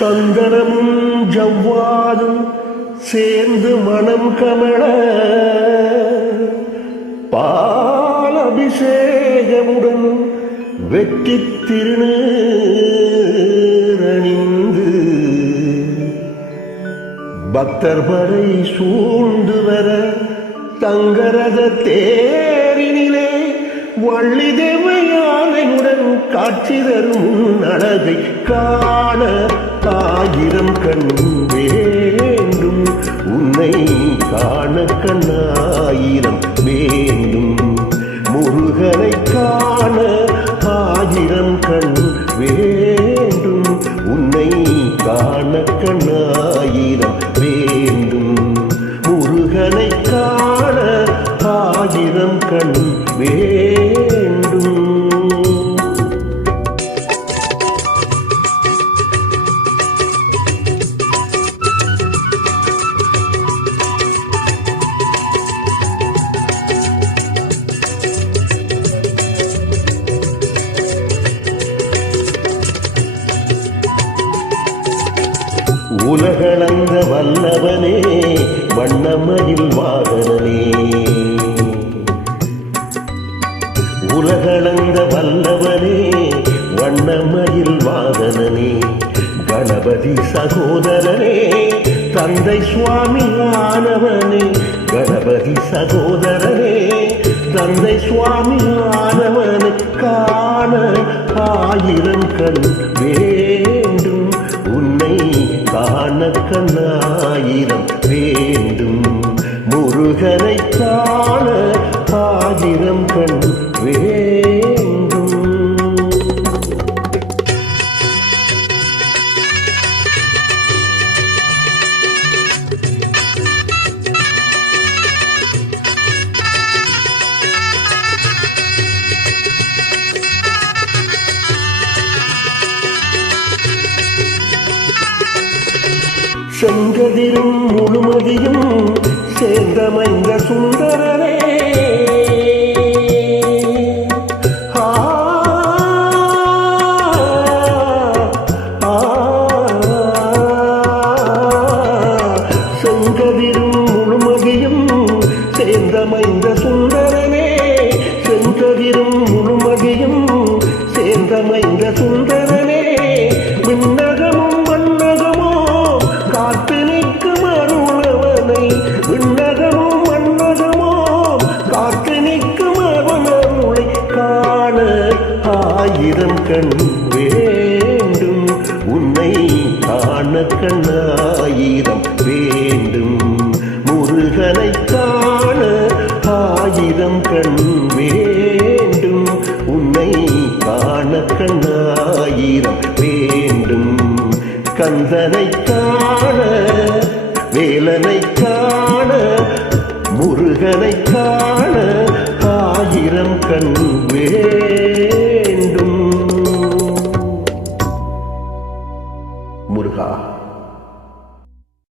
சந்தனமும் ஜவ்வாதும் சேர்ந்து மனம் கமழ பால் அபிஷேகமுடன் வெற்றி திருநீரணிந்து பக்தர் படை சூழ்ந்து வர தங்கரத தேரினிலே வள்ளி தேவையானையுடன் காட்சி தரும் அழகை காண ஆயிரம் கண் வேண்டும், உன்னை காண கண்ணாயிரம் வேண்டும். முருகனை காண ஆயிரம் கண் வேண்டும், உன்னை காண கண்ணாயிரம் வேண்டும். முருகனை காண ஆயிரம் கண் வேண்டும். உலகளந்த வல்லவனே வண்ணமயில் வாகனனே, உலகளந்த வல்லவனே வண்ணமயில் வாகனனே, கணபதி சகோதரனே தந்தை சுவாமி ஆனவனே, கணபதி சகோதரனே தந்தை சுவாமி ஆனவனை காண ஆயிரம் கண் வேண்டும், உன்னை காண கண்ணாயிரம் வேண்டும். முருகனை காண ஆயிரம் கண் வேண்டும். செங்கதிரும் முழுமதியும் சேர்ந்தமைந்த சுந்தரனே, செங்கதிரும் முழுமதியும் சேர்ந்தமைந்த சுந்தரனே, செங்கதிரும் முழுமதியும் சேர்ந்தமைந்த சுந்தரனே, விண்ணகமும் மண்ணகமோ காத்து நிற்கும் அருளவனை, விண்ணகமும் மண்ணகமோ காத்து நிற்கும் அருளை காண ஆயிரம் கண் வேண்டும், உன்னை காண கண்ணாயிரம் வேண்டும். முருகனை காண ஆயிரம் கண் வேண்டும், உன்னை காண கண்ணாயிரம் வேண்டும். கந்தனை காண வேலனை காண முருகனை காண ஆயிரம் கண்